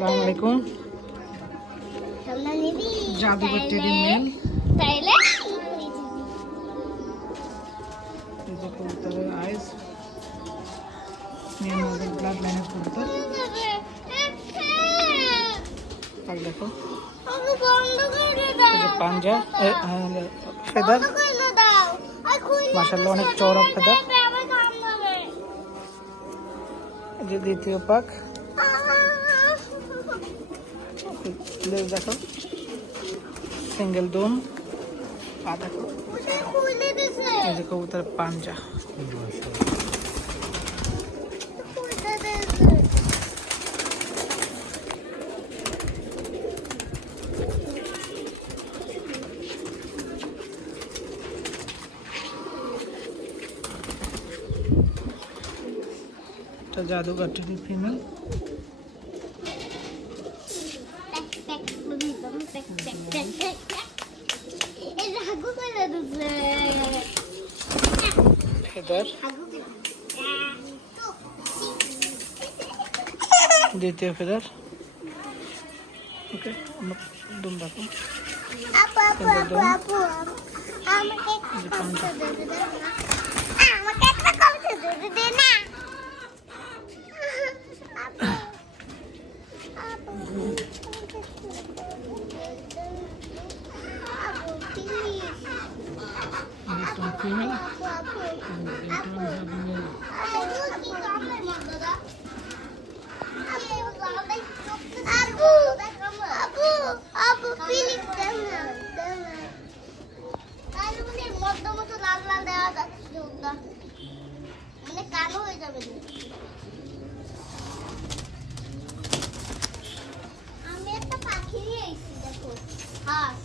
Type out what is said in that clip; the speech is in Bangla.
আসসালামু আলাইকুম। জাদুঘর টেডি মেল কবুতরের আইস আমাদের ব্লাড লাইনের কবুতর। দেখো পাঞ্জা ফেদার, মাশাআল্লাহ অনেক চওড়া ফেদার। যে দ্বিতীয় পাক দেখো, সিঙ্গেল দম পা দেখো। এই যে কবুতর পাঞ্জা, এটা জাদুঘর টেডি ফিমেল। ফেদার দ্বিতীয় ফেদার। ওকে, আমরা দুম রাখুন। ফিমেল কালো হয়ে যাবে। আমি একটা পাখি নিয়ে এসেছি, দেখো হাঁস।